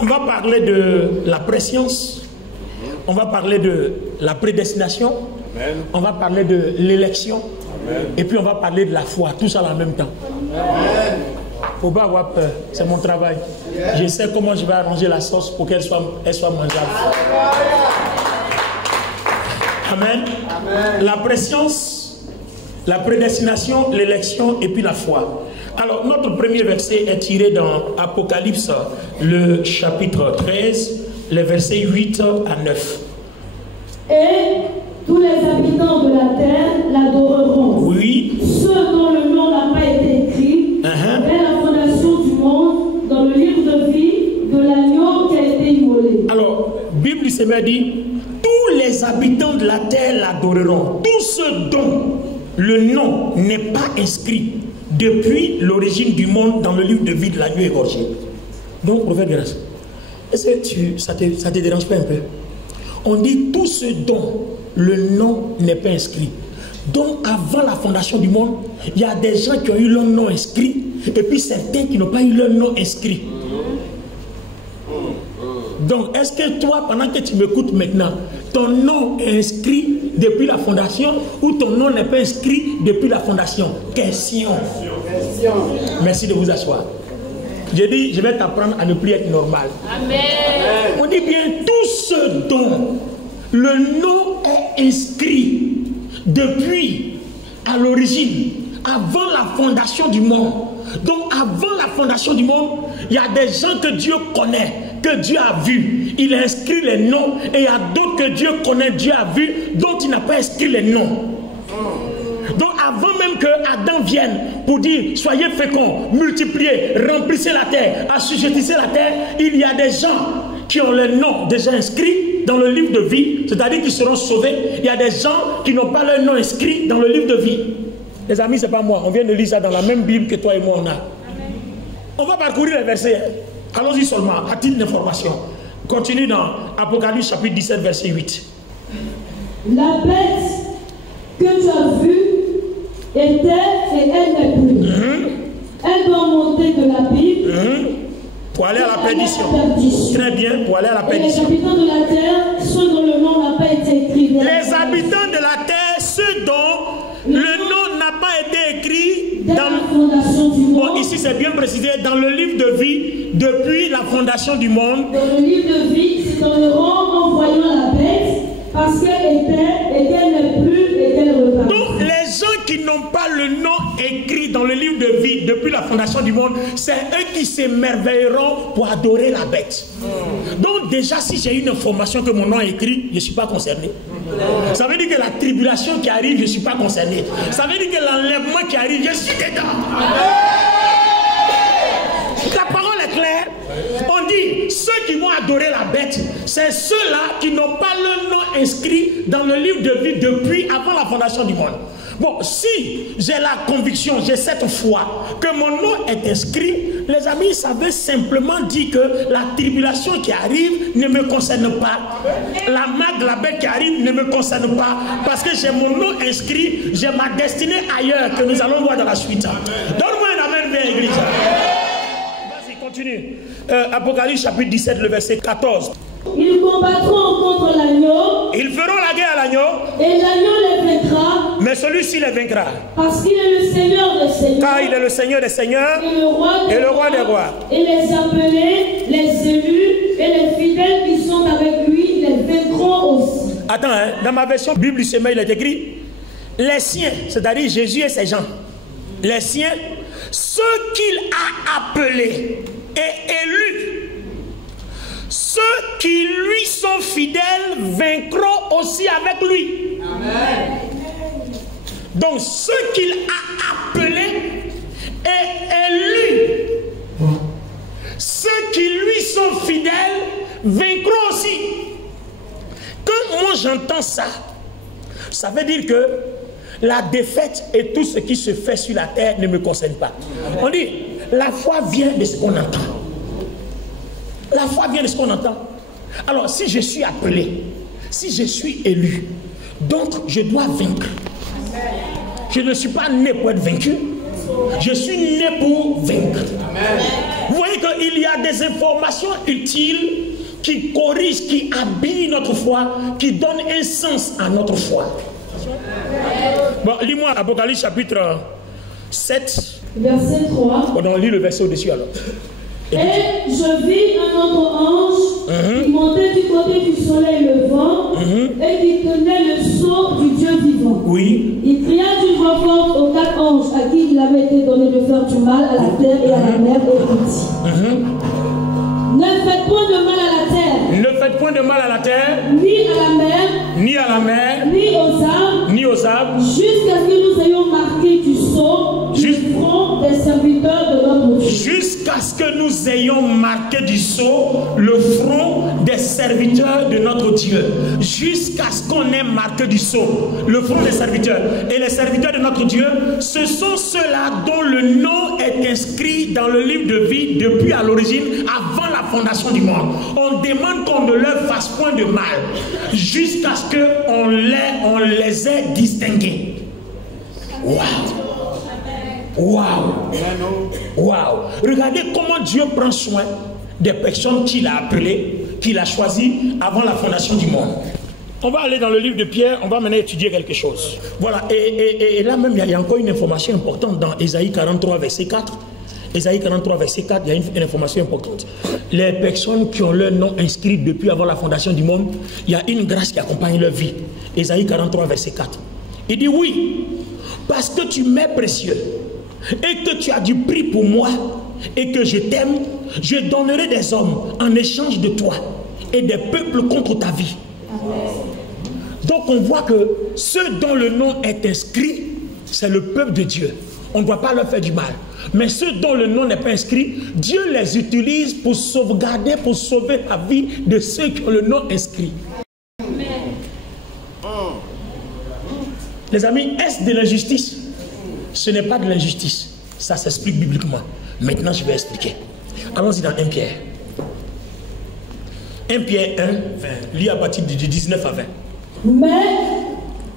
On va parler de la préscience, on va parler de la prédestination, amen. On va parler de l'élection, et puis on va parler de la foi, tout ça en même temps. Amen. Faut pas avoir peur, c'est mon travail. Je sais comment je vais arranger la sauce pour qu'elle soit mangeable. Amen. Amen. La préscience, la prédestination, l'élection et puis la foi. Alors, notre premier verset est tiré dans Apocalypse, le chapitre 13, les versets 8 à 9. Et tous les habitants de la terre l'adoreront. Oui. Ceux dont le nom n'a pas été écrit dès la fondation du monde dans le livre de vie de l'agneau qui a été immolé. Alors, Bible se met dit, tous les habitants de la terre l'adoreront. Tous ceux dont le nom n'est pas inscrit depuis l'origine du monde dans le livre de vie de l'agneau égorgé. Donc, prophète Grâce, est-ce que ça te dérange pas un peu? On dit tous ceux dont le nom n'est pas inscrit. Donc, avant la fondation du monde, il y a des gens qui ont eu leur nom inscrit, et puis certains qui n'ont pas eu leur nom inscrit. Donc, est-ce que toi, pendant que tu m'écoutes maintenant, ton nom est inscrit depuis la fondation ou ton nom n'est pas inscrit depuis la fondation? Question. Merci de vous asseoir. J'ai dit, je vais t'apprendre à ne plus être normal. Amen. On dit bien, tous ceux dont le nom est inscrit depuis à l'origine, avant la fondation du monde. Donc, avant la fondation du monde, il y a des gens que Dieu connaît, que Dieu a vu. Il a inscrit les noms, et il y a d'autres que Dieu connaît, Dieu a vu, dont il n'a pas inscrit les noms. Donc avant même que Adam vienne pour dire soyez féconds, multipliez, remplissez la terre, assujettissez la terre, il y a des gens qui ont les noms déjà inscrits dans le livre de vie, c'est-à-dire qu'ils seront sauvés. Il y a des gens qui n'ont pas leur nom inscrit dans le livre de vie. Les amis, c'est pas moi, on vient de lire ça dans la même Bible que toi et moi on a. On va parcourir les versets, allons-y seulement, à titre d'information. Continue dans Apocalypse chapitre 17 verset 8. La bête que tu as vue était et elle n'est plus. Elle doit monter de l'abîme pour aller à la perdition. Très bien, pour aller à la perdition. Les habitants de la terre, ceux dont le nom n'a pas été écrit. Les habitants de la terre, ceux dont le nom n'a pas été écrit dans la fondation du monde. Bon, ici c'est bien précisé, dans le livre de vie, depuis la fondation du monde. Dans le livre de vie, c'est dans le rang en voyant la bête, parce qu'elle était et qu'elle n'est plus et qu'elle repart. Donc les gens qui n'ont pas le nom écrit dans le livre de vie depuis la fondation du monde, c'est eux qui s'émerveilleront pour adorer la bête. Donc déjà si j'ai une information que mon nom est écrit, je ne suis pas concerné. Ça veut dire que la tribulation qui arrive, je ne suis pas concerné. Ça veut dire que l'enlèvement qui arrive, je suis dedans. La parole est claire. On dit, ceux qui vont adorer la bête, c'est ceux-là qui n'ont pas le nom inscrit dans le livre de vie depuis avant la fondation du monde. Bon, si j'ai la conviction, j'ai cette foi que mon nom est inscrit, les amis, ça veut simplement dire que la tribulation qui arrive ne me concerne pas. La marque de la bête qui arrive ne me concerne pas. Parce que j'ai mon nom inscrit, j'ai ma destinée ailleurs que nous allons voir dans la suite. Donne-moi un amen, bien église. Vas-y, continue. Apocalypse chapitre 17, le verset 14. Ils combattront contre l'agneau. Ils feront la guerre à l'agneau. Et l'agneau les vaincra. Mais celui-ci les vaincra. Parce qu'il est le Seigneur des seigneurs. Car il est le Seigneur des seigneurs. Et le roi des rois. Et les appelés, les élus et les fidèles qui sont avec lui les vaincront aussi. Attends, hein, dans ma version Bible il est écrit les siens, c'est-à-dire Jésus et ses gens. Les siens, ceux qu'il a appelés et élus. Ceux qui lui sont fidèles vaincront aussi avec lui. Amen. Donc ceux qu'il a appelés et élus, ceux qui lui sont fidèles vaincront aussi. Quand moi j'entends ça, ça veut dire que la défaite et tout ce qui se fait sur la terre ne me concerne pas. On dit, la foi vient de ce qu'on entend. La foi vient de ce qu'on entend. Alors, si je suis appelé, si je suis élu, donc je dois vaincre. Je ne suis pas né pour être vaincu. Je suis né pour vaincre. Vous voyez qu'il y a des informations utiles qui corrigent, qui habillent notre foi, qui donnent un sens à notre foi. Bon, lis-moi Apocalypse chapitre 7. Verset 3. On lit le verset au-dessus alors. Et je vis un autre ange qui montait du côté du soleil levant et qui tenait le sceau du Dieu vivant. Oui. Il cria d'une voix forte aux 4 anges à qui il avait été donné de faire du mal à la terre et à la mer et il dit ne faites point de mal à la terre. Ne faites point de mal à la terre, Ni à la mer, ni à la mer, ni aux arbres, ni aux arbres, jusqu'à ce que nous ayons marqué du sceau du front des serviteurs de notre Dieu. jusqu'à ce que nous ayons marqué du sceau le front des serviteurs de notre Dieu. Jusqu'à ce qu'on ait marqué du sceau le front des serviteurs. Et les serviteurs de notre Dieu, ce sont ceux-là dont le nom est inscrit dans le livre de vie depuis à l'origine, avant la fondation du monde. On demande qu'on ne leur fasse point de mal jusqu'à ce qu'on les ait distingués. Waouh! Waouh! Waouh! Regardez comment Dieu prend soin des personnes qu'il a appelées, qu'il a choisies avant la fondation du monde. On va aller dans le livre de Pierre, on va maintenant étudier quelque chose. Voilà, et là même, il y a encore une information importante dans Ésaïe 43, verset 4. Ésaïe 43, verset 4, il y a une information importante. Les personnes qui ont leur nom inscrit depuis avant la fondation du monde, il y a une grâce qui accompagne leur vie. Ésaïe 43, verset 4. Il dit oui, parce que tu m'es précieux et que tu as du prix pour moi et que je t'aime, je donnerai des hommes en échange de toi et des peuples contre ta vie. Donc on voit que ceux dont le nom est inscrit, c'est le peuple de Dieu. On ne doit pas leur faire du mal. Mais ceux dont le nom n'est pas inscrit, Dieu les utilise pour sauvegarder, pour sauver la vie de ceux qui ont le nom inscrit. Les amis, est-ce de l'injustice? Ce n'est pas de l'injustice. Ça s'explique bibliquement. Maintenant, je vais expliquer. Allons-y dans 1 Pierre. 1 Pierre 1, 20. Lis à partir du 19 à 20. Mais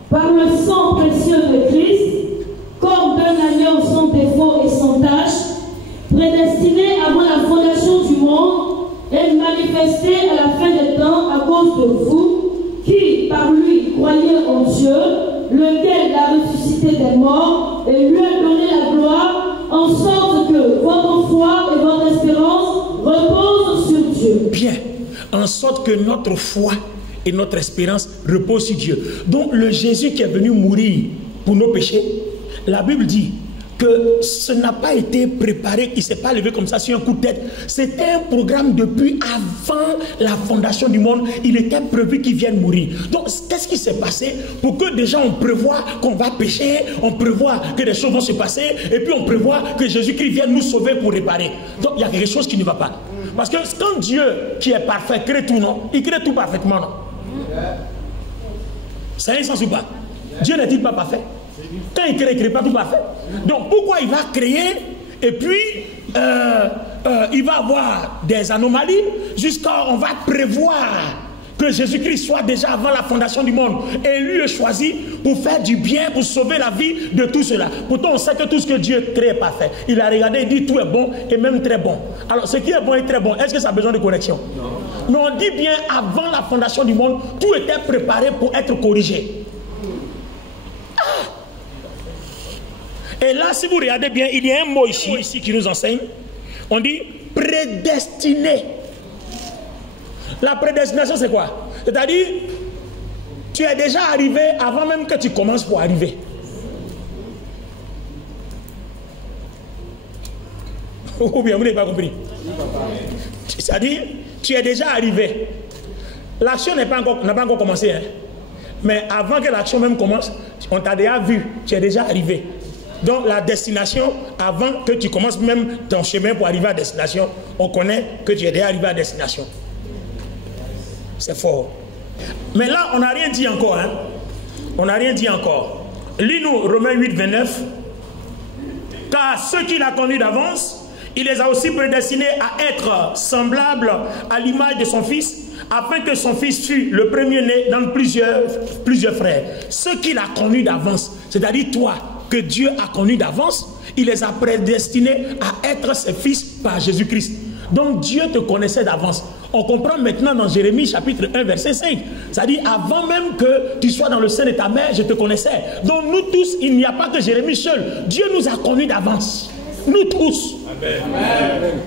par le sang précieux de Christ, comme d'un agneau sans défaut et sans tache, prédestiné avant la fondation du monde et manifesté à la fin des temps à cause de vous, qui par lui croyez en Dieu, lequel l'a ressuscité des morts et lui a donné la gloire, en sorte que votre foi et votre espérance reposent sur Dieu. Bien, en sorte que notre foi et notre espérance reposent sur Dieu. Donc le Jésus qui est venu mourir pour nos péchés, la Bible dit que ce n'a pas été préparé, il ne s'est pas levé comme ça sur un coup de tête. C'était un programme depuis avant la fondation du monde. Il était prévu qu'il vienne mourir. Donc, qu'est-ce qui s'est passé pour que déjà on prévoit qu'on va pécher, on prévoit que des choses vont se passer, et puis on prévoit que Jésus-Christ vienne nous sauver pour réparer. Donc, il y a quelque chose qui ne va pas. Parce que quand Dieu, qui est parfait, crée tout, non? Il crée tout parfaitement, non? Ça a un sens ou pas? Dieu n'est-il pas parfait? Quand il crée pas tout parfait. Donc pourquoi il va créer et puis il va avoir des anomalies jusqu'à on va prévoir que Jésus-Christ soit déjà avant la fondation du monde et lui est choisi pour faire du bien, pour sauver la vie de tout cela. Pourtant on sait que tout ce que Dieu crée est parfait. Il a regardé et dit tout est bon et même très bon. Alors ce qui est bon et très bon, est-ce que ça a besoin de correction? Mais on dit bien avant la fondation du monde, tout était préparé pour être corrigé. Et là, si vous regardez bien, il y a un mot ici qui nous enseigne. On dit prédestiné. La prédestination, c'est quoi? C'est-à-dire, tu es déjà arrivé avant même que tu commences pour arriver. Ou bien, vous n'avez pas compris? C'est-à-dire, tu es déjà arrivé. L'action n'a pas encore commencé. Hein? Mais avant que l'action même commence, on t'a déjà vu. Tu es déjà arrivé. Donc la destination, avant que tu commences même ton chemin pour arriver à destination, on connaît que tu es déjà arrivé à destination. C'est fort. Mais là, on n'a rien dit encore. Hein? On n'a rien dit encore. Lis-nous Romains 8, 29. Car ceux qu'il a connus d'avance, il les a aussi prédestinés à être semblables à l'image de son Fils, afin que son Fils fût le premier-né dans plusieurs frères. Ceux qu'il a connus d'avance, c'est-à-dire toi, que Dieu a connu d'avance, il les a prédestinés à être ses fils par Jésus-Christ. Donc Dieu te connaissait d'avance. On comprend maintenant dans Jérémie chapitre 1 verset 5. Ça dit avant même que tu sois dans le sein de ta mère, je te connaissais. Donc nous tous, il n'y a pas que Jérémie seul. Dieu nous a connus d'avance. Nous tous. Amen.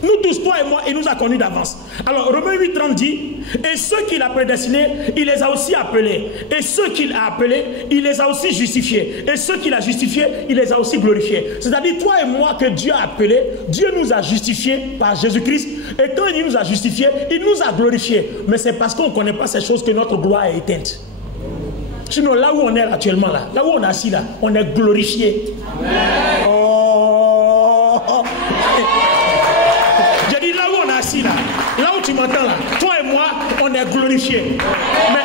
Nous tous, toi et moi, il nous a connus d'avance. Alors Romains 8:30 dit, et ceux qu'il a prédestinés, il les a aussi appelés. Et ceux qu'il a appelés, il les a aussi justifiés. Et ceux qu'il a justifiés, il les a aussi glorifiés. C'est-à-dire toi et moi que Dieu a appelés, Dieu nous a justifiés par Jésus-Christ. Et quand il nous a justifiés, il nous a glorifiés. Mais c'est parce qu'on ne connaît pas ces choses que notre gloire est éteinte. Sinon là où on est actuellement, là où on est assis là, on est glorifié. Amen. Là où tu m'entends là, toi et moi, on est glorifiés. Mais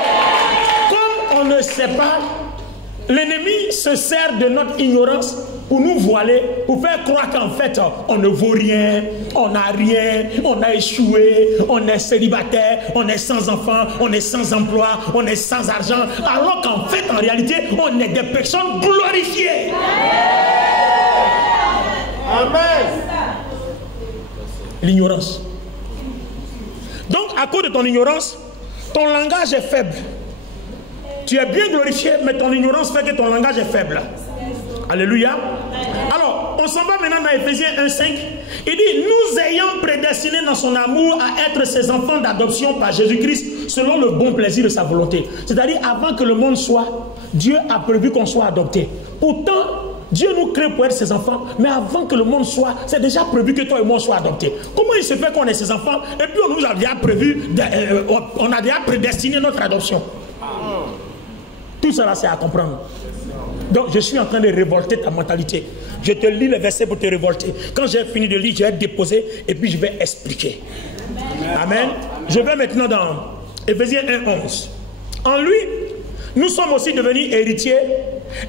comme on ne sait pas, l'ennemi se sert de notre ignorance pour nous voiler, pour faire croire qu'en fait, on ne vaut rien, on n'a rien, on a échoué, on est célibataire, on est sans enfant, on est sans emploi, on est sans argent, alors qu'en fait, en réalité, on est des personnes glorifiées. Amen. L'ignorance. Donc, à cause de ton ignorance, ton langage est faible. Tu es bien glorifié, mais ton ignorance fait que ton langage est faible. Alléluia. Alors, on s'en va maintenant dans Éphésiens 1:5. Il dit, nous ayant prédestinés dans son amour à être ses enfants d'adoption par Jésus-Christ, selon le bon plaisir de sa volonté. C'est-à-dire, avant que le monde soit, Dieu a prévu qu'on soit adopté. Pourtant, Dieu nous crée pour être ses enfants, mais avant que le monde soit, c'est déjà prévu que toi et moi soient adoptés. Comment il se fait qu'on est ses enfants et puis on nous a déjà prévu, on a déjà prédestiné notre adoption? Tout cela, c'est à comprendre. Donc, je suis en train de révolter ta mentalité. Je te lis le verset pour te révolter. Quand j'ai fini de lire, je vais déposer et puis je vais expliquer. Amen. Je vais maintenant dans Éphésiens 1:11. En lui, nous sommes aussi devenus héritiers,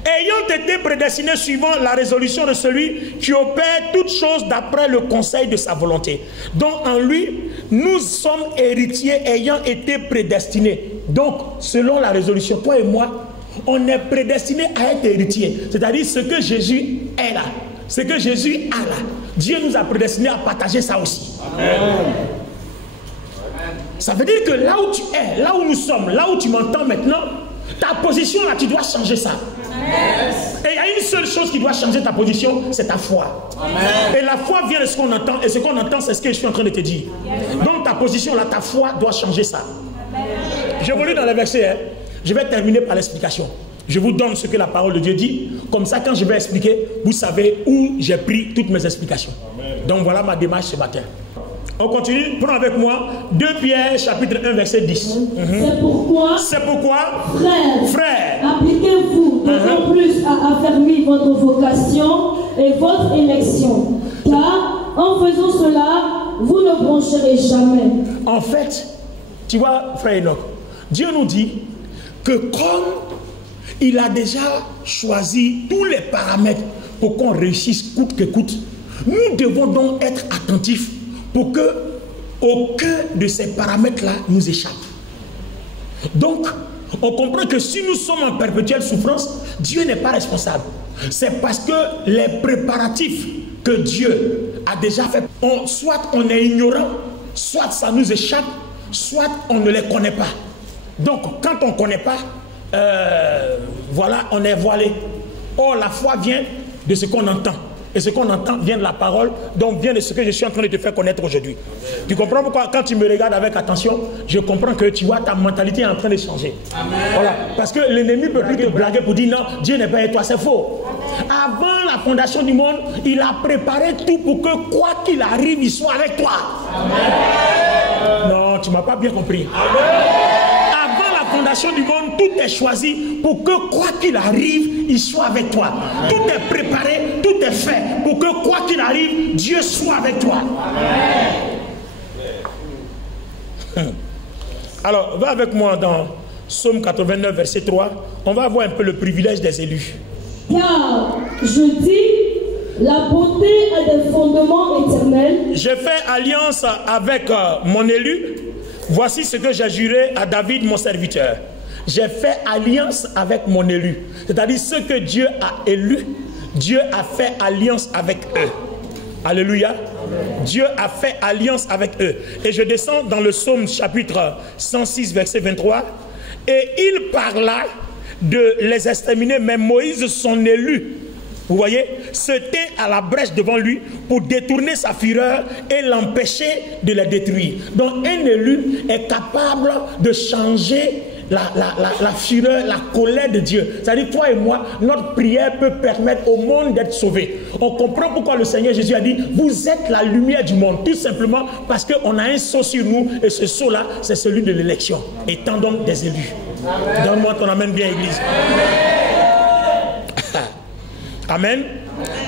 ayant été prédestinés suivant la résolution de celui qui opère toutes choses d'après le conseil de sa volonté. Donc en lui, nous sommes héritiers ayant été prédestinés. Donc, selon la résolution, toi et moi, on est prédestinés à être héritiers. C'est-à-dire ce que Jésus est là, ce que Jésus a là. Dieu nous a prédestinés à partager ça aussi. Amen. Ça veut dire que là où tu es, là où nous sommes, là où tu m'entends maintenant, ta position là, tu dois changer ça. Amen. Et il y a une seule chose qui doit changer ta position, c'est ta foi. Amen. Et la foi vient de ce qu'on entend, et ce qu'on entend, c'est ce que je suis en train de te dire. Amen. Donc ta position là, ta foi doit changer ça. Amen. Je vous lis dans les versets, hein. Je vais terminer par l'explication. Je vous donne ce que la parole de Dieu dit. Comme ça, quand je vais expliquer, vous savez où j'ai pris toutes mes explications. Amen. Donc voilà ma démarche ce matin. On continue, prends avec moi 2 Pierre chapitre 1 verset 10. C'est pourquoi, frère, appliquez-vous d'autant plus à affermir votre vocation et votre élection. Car en faisant cela, vous ne broncherez jamais. En fait, tu vois, frère Enoch, Dieu nous dit que comme il a déjà choisi tous les paramètres pour qu'on réussisse coûte que coûte, nous devons donc être attentifs pour que aucun de ces paramètres-là nous échappe. Donc, on comprend que si nous sommes en perpétuelle souffrance, Dieu n'est pas responsable. C'est parce que les préparatifs que Dieu a déjà fait, soit on est ignorant, soit ça nous échappe, soit on ne les connaît pas. Donc, quand on ne connaît pas, voilà, on est voilé. Or, la foi vient de ce qu'on entend. Et ce qu'on entend vient de la parole, donc vient de ce que je suis en train de te faire connaître aujourd'hui. Tu comprends pourquoi quand tu me regardes avec attention, je comprends que tu vois ta mentalité est en train de changer. Amen. Voilà. Parce que l'ennemi ne peut plus te blaguer pour dire non, Dieu n'est pas avec toi, c'est faux. Amen. Avant la fondation du monde, il a préparé tout pour que quoi qu'il arrive, il soit avec toi. Amen. Non, tu ne m'as pas bien compris. Amen. Fondation du monde, tout est choisi pour que quoi qu'il arrive, il soit avec toi. Amen. Tout est préparé, tout est fait pour que quoi qu'il arrive, Dieu soit avec toi. Amen. Alors, va avec moi dans Psaume 89, verset 3. On va voir un peu le privilège des élus. Car je dis, la bonté a des fondements éternels. J'ai fait alliance avec mon élu. Voici ce que j'ai juré à David, mon serviteur. J'ai fait alliance avec mon élu. C'est-à-dire ce que Dieu a élu, Dieu a fait alliance avec eux. Alléluia. Dieu a fait alliance avec eux. Et je descends dans le psaume chapitre 106, verset 23. Et il parla de les exterminer, mais Moïse, son élu, vous voyez, se tait à la brèche devant lui pour détourner sa fureur et l'empêcher de les détruire. Donc un élu est capable de changer la fureur, la colère de Dieu. C'est-à-dire, toi et moi, notre prière peut permettre au monde d'être sauvé. On comprend pourquoi le Seigneur Jésus a dit, vous êtes la lumière du monde. Tout simplement parce qu'on a un sceau sur nous, et ce sceau-là, c'est celui de l'élection. Étant donc des élus. Donne-moi ton amen bien, Église. Amen.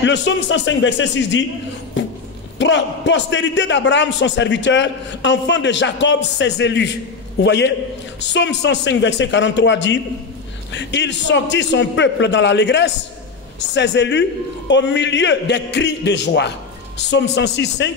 Le psaume 105, verset 6 dit, postérité d'Abraham, son serviteur, enfant de Jacob, ses élus. Vous voyez, psaume 105, verset 43 dit, il sortit son peuple dans l'allégresse, ses élus, au milieu des cris de joie. Psaume 106, 5,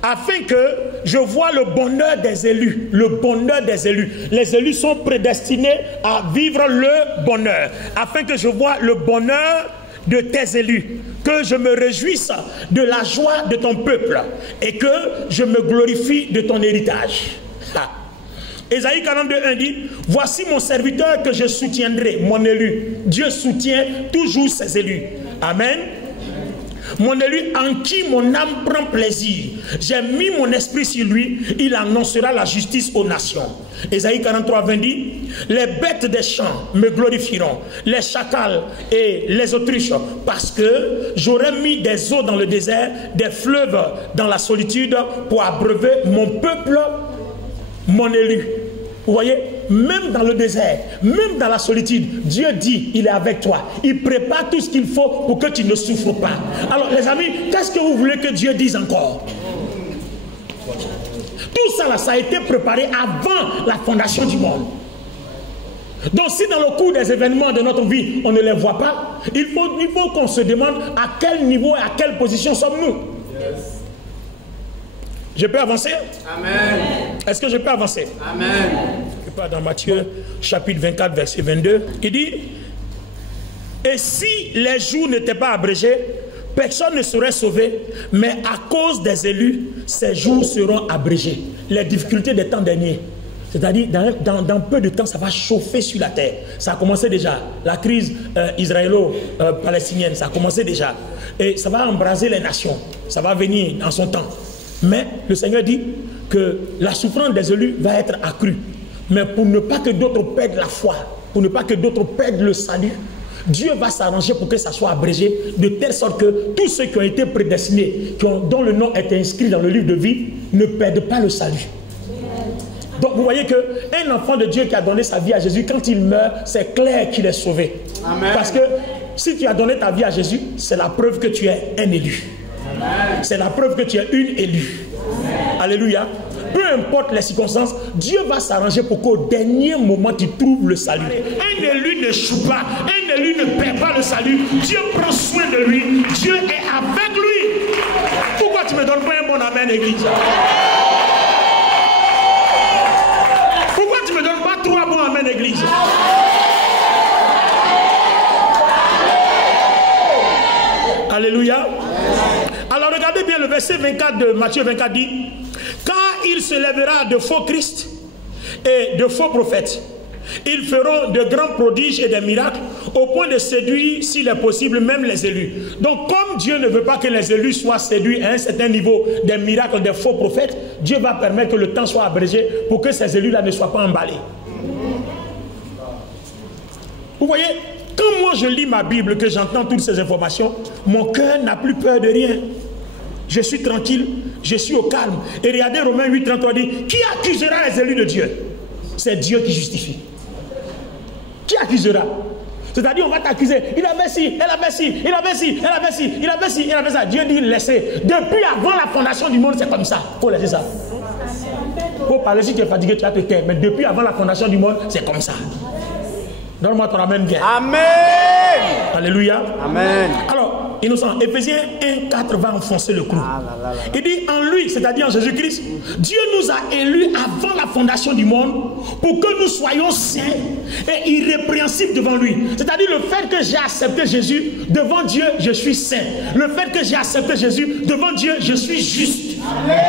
afin que je vois le bonheur des élus, le bonheur des élus. Les élus sont prédestinés à vivre le bonheur, afin que je vois le bonheur de tes élus, que je me réjouisse de la joie de ton peuple et que je me glorifie de ton héritage. Ésaïe 42:1 dit, voici mon serviteur que je soutiendrai, mon élu. Dieu soutient toujours ses élus. Amen. Mon élu en qui mon âme prend plaisir. J'ai mis mon esprit sur lui, il annoncera la justice aux nations. Ésaïe 43:20 dit, les bêtes des champs me glorifieront, les chacals et les autruches, parce que j'aurai mis des eaux dans le désert, des fleuves dans la solitude, pour abreuver mon peuple, mon élu. Vous voyez, même dans le désert, même dans la solitude, Dieu dit, il est avec toi. Il prépare tout ce qu'il faut pour que tu ne souffres pas. Alors les amis, qu'est-ce que vous voulez que Dieu dise encore? Tout ça là, ça a été préparé avant la fondation du monde. Donc si dans le cours des événements de notre vie, on ne les voit pas, il faut qu'on se demande à quel niveau et à quelle position sommes-nous. Je peux avancer? Amen. Est-ce que je peux avancer? Amen. Je parle dans Matthieu chapitre 24 verset 22. Il dit, et si les jours n'étaient pas abrégés, personne ne serait sauvé, mais à cause des élus, ces jours seront abrégés. Les difficultés des temps derniers, c'est-à-dire dans peu de temps, ça va chauffer sur la terre. Ça a commencé déjà. La crise israélo-palestinienne, ça a commencé déjà. Et ça va embraser les nations. Ça va venir dans son temps. Mais le Seigneur dit que la souffrance des élus va être accrue. Mais pour ne pas que d'autres perdent la foi, pour ne pas que d'autres perdent le salut, Dieu va s'arranger pour que ça soit abrégé, de telle sorte que tous ceux qui ont été prédestinés, dont le nom est inscrit dans le livre de vie, ne perdent pas le salut. Donc vous voyez qu'un enfant de Dieu qui a donné sa vie à Jésus, quand il meurt, c'est clair qu'il est sauvé. Amen. Parce que si tu as donné ta vie à Jésus, c'est la preuve que tu es un élu. C'est la preuve que tu es une élue. Amen. Alléluia. Peu importe les circonstances, Dieu va s'arranger pour qu'au dernier moment tu trouves le salut. Un élu n'échoue pas, un élu ne perd pas le salut. Dieu prend soin de lui, Dieu est avec lui. Pourquoi tu ne me donnes pas un bon amen, église? Pourquoi tu ne me donnes pas trois bons amen, église? Alléluia. Alors regardez bien le verset 24 de Matthieu 24 dit, car il se lèvera de faux Christ et de faux prophètes. Ils feront de grands prodiges et des miracles au point de séduire, s'il est possible, même les élus. Donc comme Dieu ne veut pas que les élus soient séduits à un certain niveau des miracles des faux prophètes, Dieu va permettre que le temps soit abrégé pour que ces élus-là ne soient pas emballés. Vous voyez, quand moi je lis ma Bible, que j'entends toutes ces informations, mon cœur n'a plus peur de rien. Je suis tranquille, je suis au calme. Et regardez Romains 8, 33 dit, qui accusera les élus de Dieu? C'est Dieu qui justifie. Qui accusera? C'est-à-dire on va t'accuser, il avait ci, elle avait ci, il avait ci, elle avait ci, il avait ci, il avait ça. Dieu dit laissez. Depuis avant la fondation du monde, c'est comme ça. Il faut laisser ça. Il faut parler, si tu es fatigué, tu vas te taire. Mais depuis avant la fondation du monde, c'est comme ça. Donne-moi ton amen bien. Amen. Alléluia. Amen. Alors, innocent, Éphésiens 1, 4 va enfoncer le clou. Il dit en lui, c'est-à-dire en Jésus-Christ, Dieu nous a élus avant la fondation du monde pour que nous soyons saints et irrépréhensibles devant lui. C'est-à-dire le fait que j'ai accepté Jésus, devant Dieu, je suis saint. Le fait que j'ai accepté Jésus, devant Dieu, je suis juste.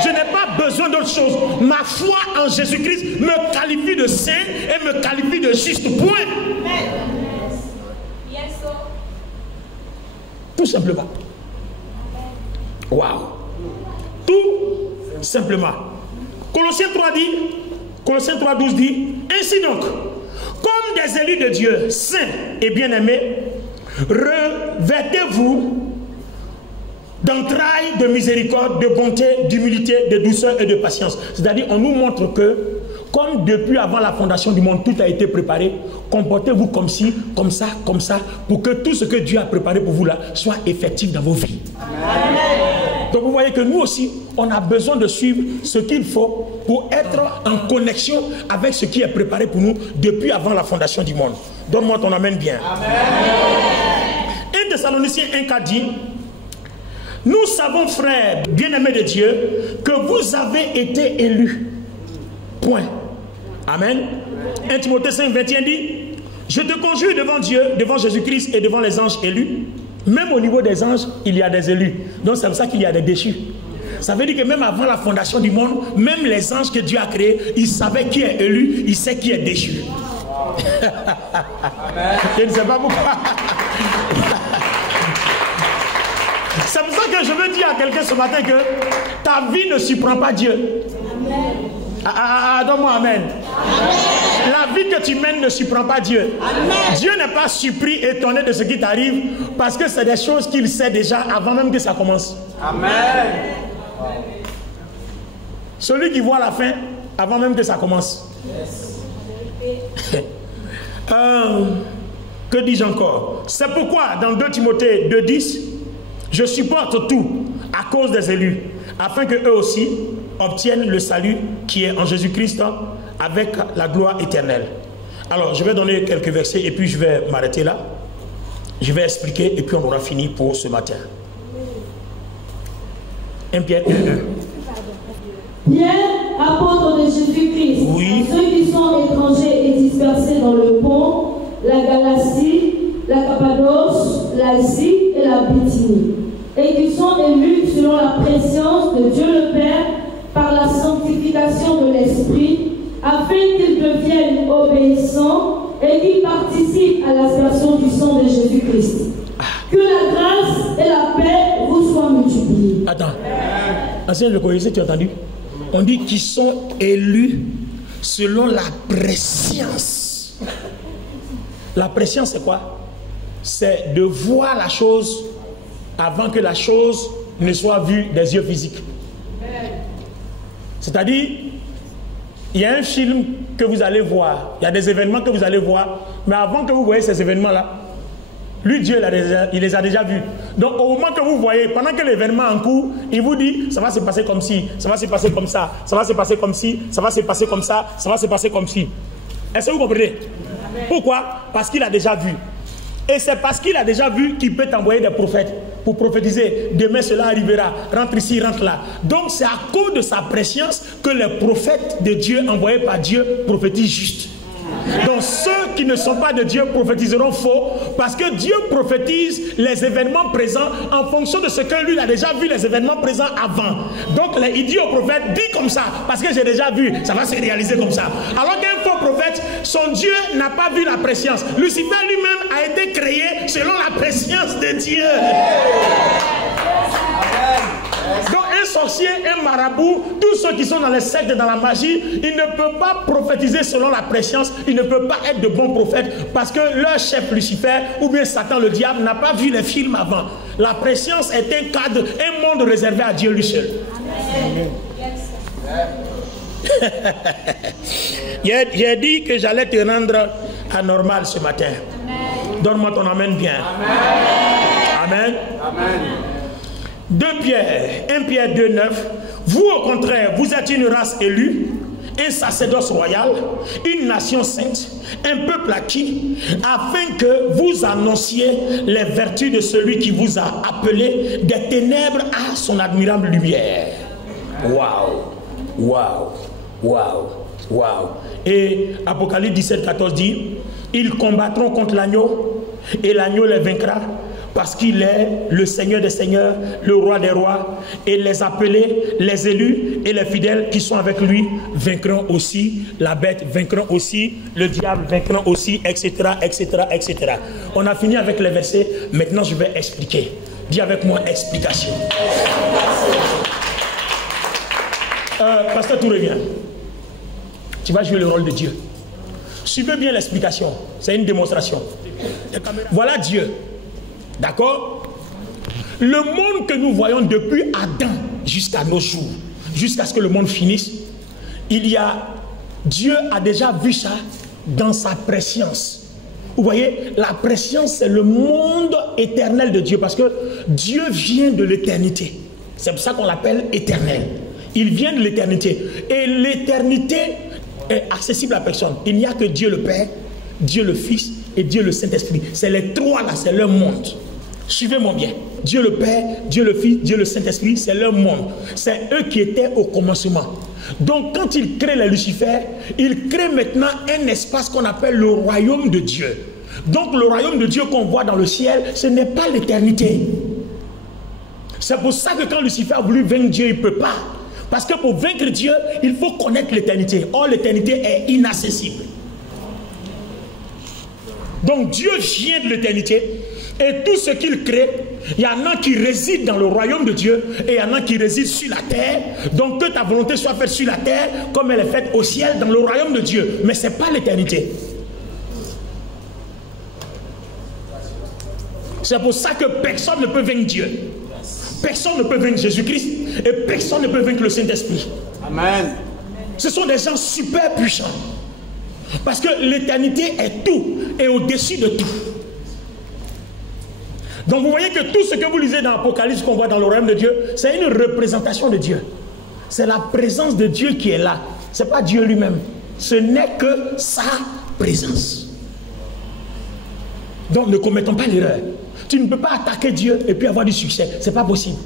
Je n'ai pas besoin d'autre chose. Ma foi en Jésus-Christ me qualifie de saint et me qualifie de juste. Point. Tout simplement. Waouh. Tout simplement. Colossiens 3:12 dit, ainsi donc, comme des élus de Dieu, saints et bien-aimés, revêtez-vous d'entrailles de miséricorde, de bonté, d'humilité, de douceur et de patience. C'est-à-dire, on nous montre que, comme depuis avant la fondation du monde, tout a été préparé, comportez-vous comme ci, comme ça, pour que tout ce que Dieu a préparé pour vous là, soit effectif dans vos vies. Amen. Donc vous voyez que nous aussi, on a besoin de suivre ce qu'il faut pour être en connexion avec ce qui est préparé pour nous depuis avant la fondation du monde. Donne-moi ton amen bien. Amen. 1 Thessaloniciens 1:4 dit, nous savons, frères bien-aimés de Dieu, que vous avez été élus. Point. Amen. 1 Timothée 5:21 dit, je te conjure devant Dieu, devant Jésus-Christ et devant les anges élus. Même au niveau des anges, il y a des élus. Donc c'est pour ça qu'il y a des déchus. Ça veut dire que même avant la fondation du monde, même les anges que Dieu a créés, ils savaient qui est élu, ils savent qui est déchu. Je ne sais pas pourquoi. C'est pour ça que je veux dire à quelqu'un ce matin que ta vie ne surprend pas Dieu. Donne-moi amen. La vie que tu mènes ne surprend pas Dieu. Amen. Dieu n'est pas surpris, étonné de ce qui t'arrive, parce que c'est des choses qu'il sait déjà avant même que ça commence. Amen. Celui qui voit la fin avant même que ça commence. Yes. Que dis-je encore? C'est pourquoi dans 2 Timothée 2:10, je supporte tout à cause des élus, afin que eux aussi obtiennent le salut qui est en Jésus-Christ avec la gloire éternelle. Alors, je vais donner quelques versets et puis je vais m'arrêter là. Je vais expliquer et puis on aura fini pour ce matin. 1 Pierre 1:1. Pierre, apôtre de Jésus-Christ, oui. Ceux qui sont étrangers et dispersés dans le Pont, la Galatie, la Cappadoce, l'Asie et la Bithynie, et qui sont élus selon la préscience de Dieu le Père par la sanctification de l'Esprit, afin qu'ils deviennent obéissants et qu'ils participent à l'aspersion du sang de Jésus-Christ. Que la grâce et la paix vous soient multipliées. Attends. Ancien, je connaissais, tu as entendu? On dit qu'ils sont élus selon la préscience. La préscience, c'est quoi? C'est de voir la chose avant que la chose ne soit vue des yeux physiques. C'est-à-dire, il y a un film que vous allez voir, il y a des événements que vous allez voir, mais avant que vous voyez ces événements-là, lui, Dieu, il les a déjà vus. Donc, au moment que vous voyez, pendant que l'événement est en cours, il vous dit, ça va se passer comme ci, ça va se passer comme ça, ça va se passer comme ci, ça va se passer comme ça, ça va se passer comme ci. Est-ce que vous comprenez? Pourquoi? Parce qu'il a déjà vu. Et c'est parce qu'il a déjà vu qu'il peut t'envoyer des prophètes pour prophétiser. Demain, cela arrivera. Rentre ici, rentre là. Donc, c'est à cause de sa préscience que les prophètes de Dieu envoyés par Dieu prophétisent juste. Donc ceux qui ne sont pas de Dieu prophétiseront faux, parce que Dieu prophétise les événements présents en fonction de ce que lui a déjà vu les événements présents avant. Donc il dit au prophète, dis comme ça, parce que j'ai déjà vu, ça va se réaliser comme ça. Alors qu'un faux prophète, son Dieu n'a pas vu la préscience. Lucifer lui-même a été créé selon la préscience de Dieu. Donc un sorcier, un marabout, tous ceux qui sont dans les sectes et dans la magie, ils ne peuvent pas prophétiser selon la préscience, ils ne peuvent pas être de bons prophètes parce que leur chef Lucifer ou bien Satan le diable n'a pas vu les films avant. La préscience est un cadre, un monde réservé à Dieu lui seul. J'ai dit que j'allais te rendre anormal ce matin. Donne-moi ton amen bien. Amen. Amen. 1 Pierre 2:9. Vous au contraire, vous êtes une race élue, un sacerdoce royal, une nation sainte, un peuple acquis, afin que vous annonciez les vertus de celui qui vous a appelé des ténèbres à son admirable lumière. Waouh, waouh, Waouh, waouh. Et Apocalypse 17, 14 dit, ils combattront contre l'agneau et l'agneau les vaincra parce qu'il est le Seigneur des seigneurs, le roi des rois, et les appelés, les élus et les fidèles qui sont avec lui vaincront aussi la bête, vaincront aussi le diable, vaincront aussi, etc., etc., etc. On a fini avec les versets, maintenant je vais expliquer. Dis avec moi, explication. Pasteur Touré, viens. Tu vas jouer le rôle de Dieu. Suivez bien l'explication, c'est une démonstration. Voilà Dieu. D'accord? Le monde que nous voyons depuis Adam jusqu'à nos jours, jusqu'à ce que le monde finisse, Dieu a déjà vu ça dans sa préscience. Vous voyez, la préscience, c'est le monde éternel de Dieu, parce que Dieu vient de l'éternité. C'est pour ça qu'on l'appelle éternel. Il vient de l'éternité. Et l'éternité est accessible à personne. Il n'y a que Dieu le Père, Dieu le Fils et Dieu le Saint-Esprit. C'est les trois là, c'est leur monde. Suivez-moi bien. Dieu le Père, Dieu le Fils, Dieu le Saint-Esprit, c'est leur monde. C'est eux qui étaient au commencement. Donc quand il crée les Lucifer, il crée maintenant un espace qu'on appelle le royaume de Dieu. Donc le royaume de Dieu qu'on voit dans le ciel, ce n'est pas l'éternité. C'est pour ça que quand Lucifer a voulu vaincre Dieu, il ne peut pas. Parce que pour vaincre Dieu, il faut connaître l'éternité. Or, l'éternité est inaccessible. Donc, Dieu vient de l'éternité. Et tout ce qu'il crée, il y en a qui résident dans le royaume de Dieu. Et il y en a qui résident sur la terre. Donc, que ta volonté soit faite sur la terre, comme elle est faite au ciel, dans le royaume de Dieu. Mais ce n'est pas l'éternité. C'est pour ça que personne ne peut vaincre Dieu. Personne ne peut vaincre Jésus-Christ et personne ne peut vaincre le Saint-Esprit. Amen. Ce sont des gens super puissants. Parce que l'éternité est tout et au-dessus de tout. Donc vous voyez que tout ce que vous lisez dans l'Apocalypse qu'on voit dans le royaume de Dieu, c'est une représentation de Dieu. C'est la présence de Dieu qui est là. Ce n'est pas Dieu lui-même. Ce n'est que sa présence. Donc ne commettons pas l'erreur. Tu ne peux pas attaquer Dieu et puis avoir du succès. Ce n'est pas possible.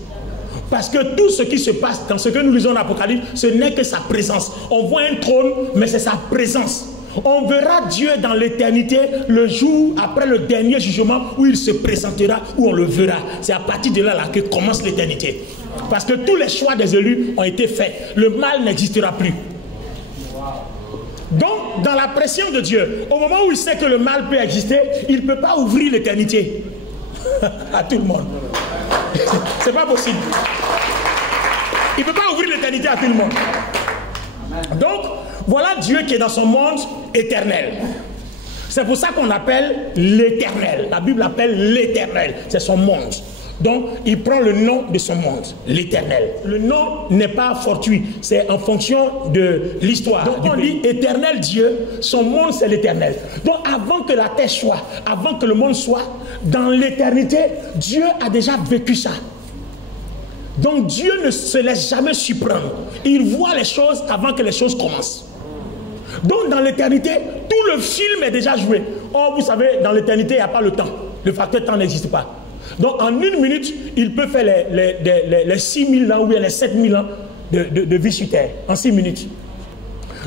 Parce que tout ce qui se passe dans ce que nous lisons dans l'Apocalypse, ce n'est que sa présence. On voit un trône, mais c'est sa présence. On verra Dieu dans l'éternité, le jour après le dernier jugement, où il se présentera, où on le verra. C'est à partir de là, que commence l'éternité. Parce que tous les choix des élus ont été faits. Le mal n'existera plus. Donc, dans la pression de Dieu, au moment où il sait que le mal peut exister, il ne peut pas ouvrir l'éternité à tout le monde. C'est pas possible. Il ne peut pas ouvrir l'éternité à tout le monde. Donc, voilà Dieu qui est dans son monde éternel. C'est pour ça qu'on appelle l'éternel. La Bible appelle l'éternel. C'est son monde. Donc, il prend le nom de son monde, l'éternel. Le nom n'est pas fortuit, c'est en fonction de l'histoire. Donc, on dit éternel Dieu, son monde c'est l'éternel. Donc, avant que la terre soit, avant que le monde soit, dans l'éternité, Dieu a déjà vécu ça. Donc, Dieu ne se laisse jamais surprendre. Il voit les choses avant que les choses commencent. Donc, dans l'éternité, tout le film est déjà joué. Or, vous savez, dans l'éternité, il n'y a pas le temps. Le facteur temps n'existe pas. Donc en une minute, il peut faire les 6000 ans ou les 7000 ans de vie sur terre. En 6 minutes.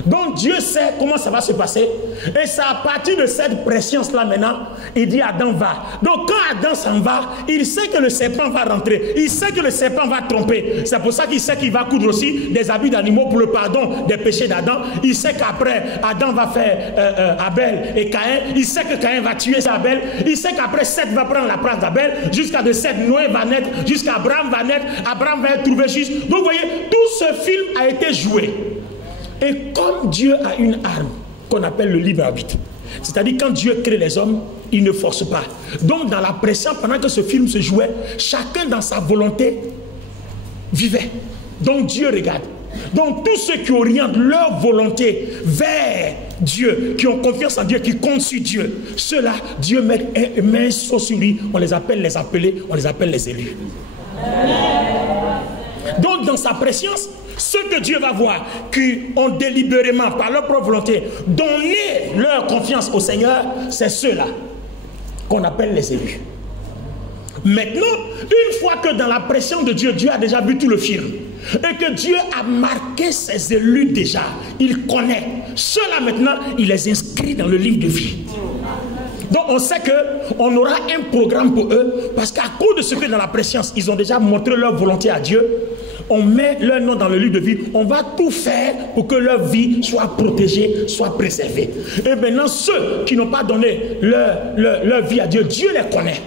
Donc Dieu sait comment ça va se passer. Et c'est à partir de cette préscience-là maintenant, il dit Adam va. Donc quand Adam s'en va, il sait que le serpent va rentrer. Il sait que le serpent va tromper. C'est pour ça qu'il sait qu'il va coudre aussi des habits d'animaux pour le pardon des péchés d'Adam. Il sait qu'après, Adam va faire Abel et Caïn. Il sait que Caïn va tuer Abel. Il sait qu'après, Seth va prendre la place d'Abel. Jusqu'à de Seth, Noé va naître. Jusqu'à Abraham va naître. Abraham va être trouvé juste. Donc vous voyez, tout ce film a été joué. Et comme Dieu a une arme qu'on appelle le libre arbitre, c'est-à-dire quand Dieu crée les hommes, il ne force pas. Donc dans la pression, pendant que ce film se jouait, chacun dans sa volonté vivait. Donc Dieu regarde. Donc tous ceux qui orientent leur volonté vers Dieu, qui ont confiance en Dieu, qui comptent sur Dieu, ceux-là, Dieu met un sceau sur lui. On les appelle les appelés, on les appelle les élus. Donc dans sa préscience, ceux que Dieu va voir, qui ont délibérément, par leur propre volonté, donné leur confiance au Seigneur, c'est ceux-là qu'on appelle les élus. Maintenant, une fois que dans la pression de Dieu, Dieu a déjà vu tout le film, et que Dieu a marqué ses élus déjà. Il connaît. Ceux-là maintenant, il les inscrit dans le livre de vie. Donc on sait qu'on aura un programme pour eux, parce qu'à cause de ce que dans la préscience, ils ont déjà montré leur volonté à Dieu, on met leur nom dans le livre de vie, on va tout faire pour que leur vie soit protégée, soit préservée. Et maintenant, ceux qui n'ont pas donné leur vie à Dieu, Dieu les connaît.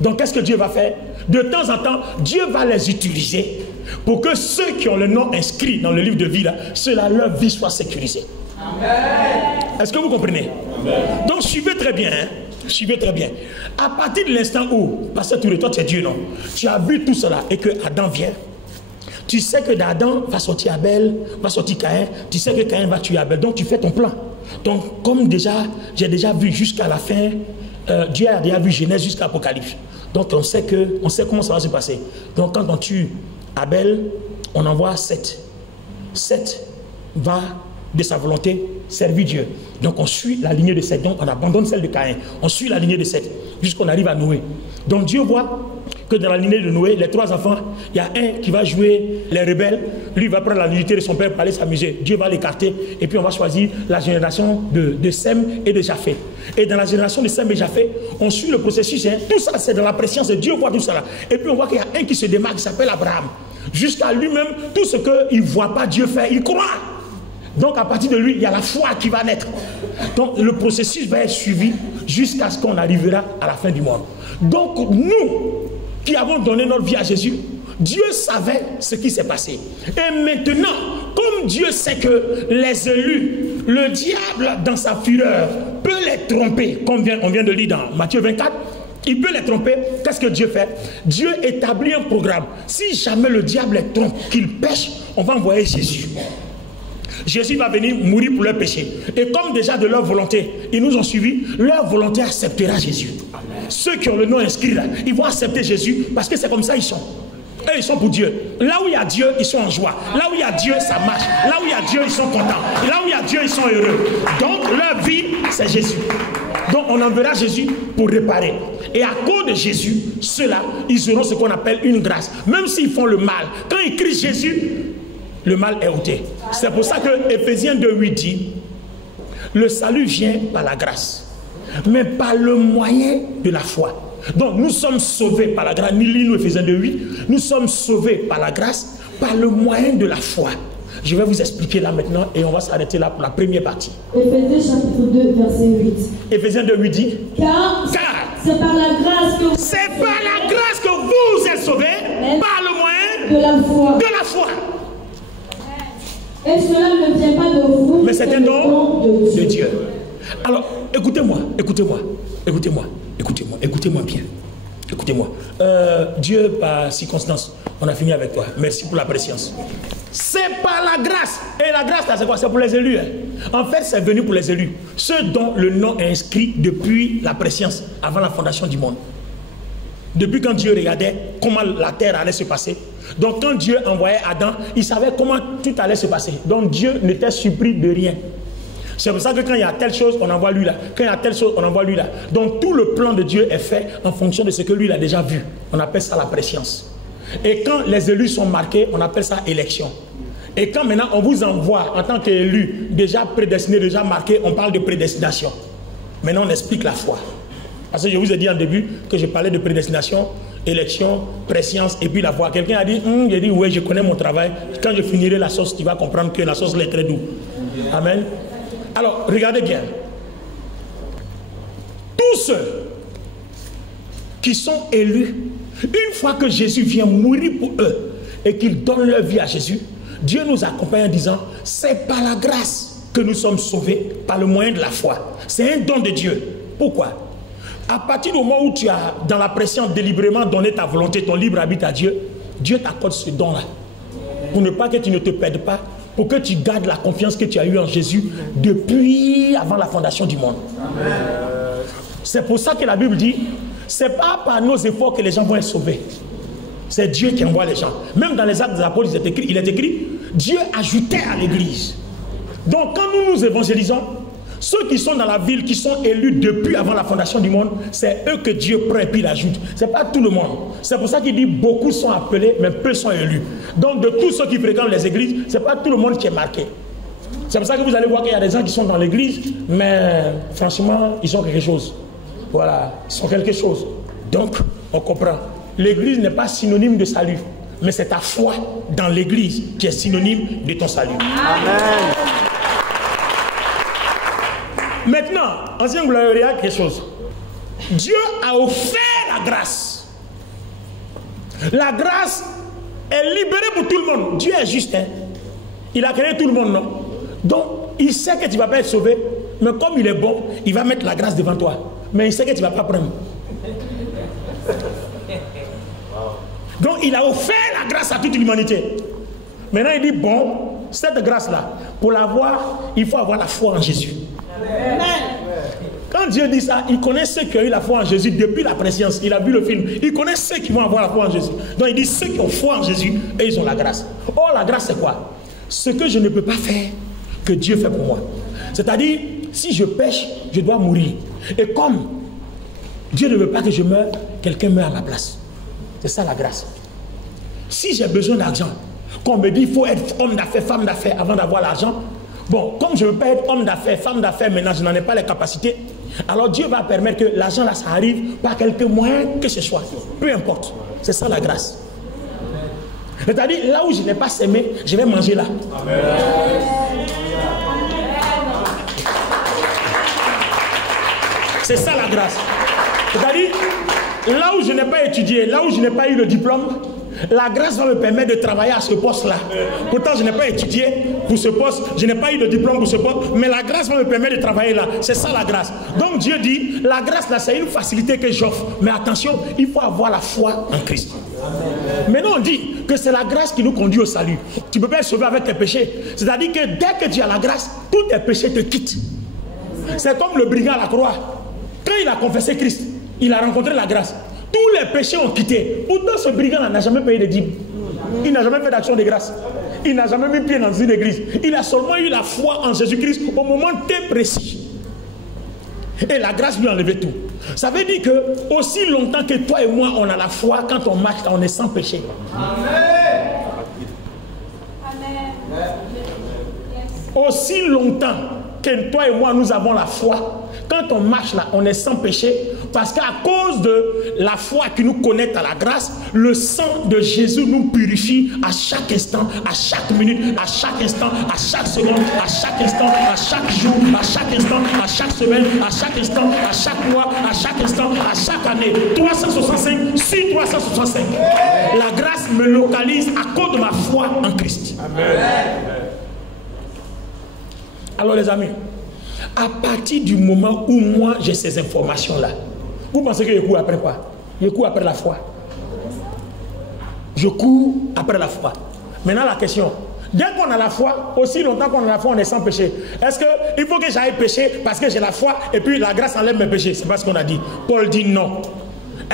Donc qu'est-ce que Dieu va faire? De temps en temps, Dieu va les utiliser pour que ceux qui ont le nom inscrit dans le livre de vie, ceux-là, leur vie soit sécurisée. Est-ce que vous comprenez? Amen. Donc suivez très bien, hein? Suivez très bien. À partir de l'instant où, Pasteur Touré, toi tu es Dieu, non? Tu as vu tout cela et que Adam vient. Tu sais que d'Adam va sortir Abel, va sortir Caïn. Tu sais que Caïn va tuer Abel. Donc tu fais ton plan. Donc comme déjà, j'ai déjà vu jusqu'à la fin, Dieu a déjà vu Genèse jusqu'à Apocalypse. Donc on sait comment ça va se passer. Donc quand on tue Abel, on envoie Seth. Seth va de sa volonté servir Dieu. Donc on suit la lignée de Seth. Donc on abandonne celle de Caïn. On suit la lignée de Seth jusqu'on arrive à Noé. Donc Dieu voit que dans la lignée de Noé, les 3 enfants, il y a un qui va jouer les rebelles. Lui va prendre la dignité de son père pour aller s'amuser. Dieu va l'écarter et puis on va choisir la génération de Sem et de Japheth. Et dans la génération de Sem et Japheth, on suit le processus. Hein. Tout ça c'est dans la préscience de Dieu. Voit tout ça là. Et puis on voit qu'il y a un qui se démarque, qui s'appelle Abraham. Jusqu'à lui-même, tout ce qu'il ne voit pas Dieu faire, il croit. Donc à partir de lui, il y a la foi qui va naître. Donc le processus va être suivi jusqu'à ce qu'on arrivera à la fin du monde. Donc nous qui avons donné notre vie à Jésus, Dieu savait ce qui s'est passé. Et maintenant, comme Dieu sait que les élus, le diable dans sa fureur peut les tromper, comme on vient de lire dans Matthieu 24, il peut les tromper. Qu'est-ce que Dieu fait? Dieu établit un programme. Si jamais le diable les trompe, qu'il pêche, on va envoyer Jésus. Jésus va venir mourir pour leurs péchés. Et comme déjà de leur volonté, ils nous ont suivis, leur volonté acceptera Jésus. Amen. Ceux qui ont le nom inscrit là, ils vont accepter Jésus parce que c'est comme ça ils sont. Eux, ils sont pour Dieu. Là où il y a Dieu, ils sont en joie. Là où il y a Dieu, ça marche. Là où il y a Dieu, ils sont contents. Là où il y a Dieu, ils sont heureux. Donc leur vie, c'est Jésus. Donc on enverra Jésus pour réparer. Et à cause de Jésus, ceux-là, ils auront ce qu'on appelle une grâce. Même s'ils font le mal, quand ils crient Jésus, le mal est ôté. C'est pour ça que Éphésiens 2:8 dit, le salut vient par la grâce, mais par le moyen de la foi. Donc nous sommes sauvés par la grâce. Nous Éphésiens 2:8, nous sommes sauvés par la grâce, par le moyen de la foi. Je vais vous expliquer là maintenant et on va s'arrêter là pour la première partie. Éphésiens chapitre 2 verset 8. Éphésiens 2:8 dit, car c'est par la grâce que vous êtes sauvés, par le moyen de la foi. De la foi. Et cela ne vient pas de vous, mais c'est un don de Dieu. Alors, écoutez-moi bien. Écoutez-moi. Dieu, par circonstance, on a fini avec toi. Merci pour la préscience. C'est par la grâce. Et la grâce, là, c'est quoi? C'est pour les élus. Hein. En fait, c'est venu pour les élus. Ceux dont le nom est inscrit depuis la préscience, avant la fondation du monde. Depuis quand Dieu regardait comment la terre allait se passer. Donc quand Dieu envoyait Adam, il savait comment tout allait se passer. Donc Dieu n'était surpris de rien. C'est pour ça que quand il y a telle chose, on envoie lui là. Quand il y a telle chose, on envoie lui là. Donc tout le plan de Dieu est fait en fonction de ce que lui il a déjà vu. On appelle ça la préscience. Et quand les élus sont marqués, on appelle ça élection. Et quand maintenant on vous envoie en tant qu'élu, déjà prédestiné, déjà marqué, on parle de prédestination. Maintenant on explique la foi. Parce que je vous ai dit en début que je parlais de prédestination, élection, préscience et puis la foi. Quelqu'un a dit, j'ai dit, ouais, je connais mon travail. Quand je finirai la sauce, tu vas comprendre que la sauce est très douce. Amen. Alors, regardez bien. Tous ceux qui sont élus, une fois que Jésus vient mourir pour eux et qu'ils donnent leur vie à Jésus, Dieu nous accompagne en disant, c'est par la grâce que nous sommes sauvés, par le moyen de la foi. C'est un don de Dieu. Pourquoi? À partir du moment où tu as, dans la pression, délibérément donné ta volonté, ton libre arbitre à Dieu, Dieu t'accorde ce don-là. Pour ne pas que tu ne te perdes pas, pour que tu gardes la confiance que tu as eue en Jésus depuis avant la fondation du monde. C'est pour ça que la Bible dit, c'est pas par nos efforts que les gens vont être sauvés. C'est Dieu qui envoie les gens. Même dans les actes des apôtres, il est écrit, Dieu ajoutait à l'église. Donc quand nous nous évangélisons, Ceux qui sont dans la ville, qui sont élus depuis avant la fondation du monde, c'est eux que Dieu prend et puis l'ajoute. Ce n'est pas tout le monde. C'est pour ça qu'il dit beaucoup sont appelés, mais peu sont élus. Donc de tous ceux qui fréquentent les églises, ce n'est pas tout le monde qui est marqué. C'est pour ça que vous allez voir qu'il y a des gens qui sont dans l'église, mais franchement, ils sont quelque chose. Voilà, ils sont quelque chose. Donc, on comprend. L'église n'est pas synonyme de salut, mais c'est ta foi dans l'église qui est synonyme de ton salut. Amen. Maintenant, ancien gloire, il y a quelque chose. Dieu a offert la grâce. La grâce est libérée pour tout le monde. Dieu est juste. Hein? Il a créé tout le monde, non? Donc, il sait que tu ne vas pas être sauvé. Mais comme il est bon, il va mettre la grâce devant toi. Mais il sait que tu ne vas pas prendre. Donc, il a offert la grâce à toute l'humanité. Maintenant, il dit, bon, cette grâce-là, pour l'avoir, il faut avoir la foi en Jésus. Amen. Quand Dieu dit ça, il connaît ceux qui ont eu la foi en Jésus depuis la préscience. Il a vu le film. Il connaît ceux qui vont avoir la foi en Jésus. Donc il dit ceux qui ont foi en Jésus, et ils ont la grâce. Or la grâce c'est quoi? Ce que je ne peux pas faire, que Dieu fait pour moi. C'est-à-dire, si je pêche, je dois mourir. Et comme Dieu ne veut pas que je meure, quelqu'un meurt à ma place. C'est ça la grâce. Si j'ai besoin d'argent, qu'on me dit il faut être homme d'affaires, femme d'affaires avant d'avoir l'argent. Bon, comme je ne veux pas être homme d'affaires, femme d'affaires, maintenant je n'en ai pas les capacités, alors Dieu va permettre que l'argent là, ça arrive par quelques moyens que ce soit. Peu importe. C'est ça la grâce. C'est-à-dire, là où je n'ai pas sémé, je vais manger là. Amen. C'est ça la grâce. C'est-à-dire, là où je n'ai pas étudié, là où je n'ai pas eu le diplôme, la grâce va me permettre de travailler à ce poste-là. Pourtant, je n'ai pas étudié pour ce poste, je n'ai pas eu de diplôme pour ce poste, mais la grâce va me permettre de travailler là. C'est ça la grâce. Donc Dieu dit, la grâce là, c'est une facilité que j'offre. Mais attention, il faut avoir la foi en Christ. Maintenant, on dit que c'est la grâce qui nous conduit au salut. Tu ne peux pas être sauvé avec tes péchés. C'est-à-dire que dès que tu as la grâce, tous tes péchés te quittent. C'est comme le brigand à la croix. Quand il a confessé Christ, il a rencontré la grâce. Tous les péchés ont quitté. Pourtant, ce brigand n'a jamais payé de dîmes. Il n'a jamais fait d'action de grâce. Il n'a jamais mis pied dans une église. Il a seulement eu la foi en Jésus-Christ au moment très précis. Et la grâce lui a enlevé tout. Ça veut dire que aussi longtemps que toi et moi, on a la foi, quand on marche, on est sans péché. Amen. Aussi longtemps que toi et moi, nous avons la foi, quand on marche là, on est sans péché, parce qu'à cause de la foi qui nous connecte à la grâce, le sang de Jésus nous purifie à chaque instant, à chaque minute, à chaque instant, à chaque seconde, à chaque instant, à chaque jour, à chaque instant, à chaque semaine, à chaque instant, à chaque mois, à chaque instant, à chaque année. 365 sur 365. La grâce me localise à cause de ma foi en Christ. Amen. Alors les amis, à partir du moment où moi j'ai ces informations-là, vous pensez que je cours après quoi? Je cours après la foi. Je cours après la foi. Maintenant la question, dès qu'on a la foi, aussi longtemps qu'on a la foi, on est sans péché. Est-ce qu'il faut que j'aille pécher parce que j'ai la foi et puis la grâce enlève mes péchés? C'est pas ce qu'on a dit. Paul dit non.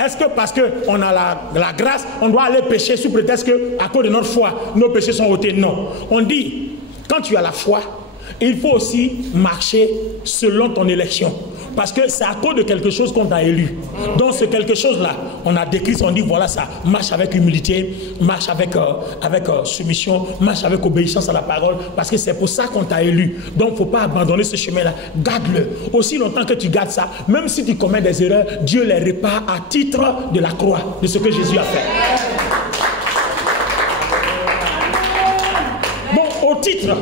Est-ce que parce qu'on a la grâce, on doit aller pécher sous prétexte qu'à cause de notre foi, nos péchés sont ôtés? Non. On dit, quand tu as la foi, il faut aussi marcher selon ton élection. Parce que c'est à cause de quelque chose qu'on t'a élu. Donc ce quelque chose-là, on a décrit, on dit voilà ça, marche avec humilité, marche avec soumission, marche avec obéissance à la parole, parce que c'est pour ça qu'on t'a élu. Donc il ne faut pas abandonner ce chemin-là, garde-le. Aussi longtemps que tu gardes ça, même si tu commets des erreurs, Dieu les répare à titre de la croix, de ce que Jésus a fait. Bon, au titre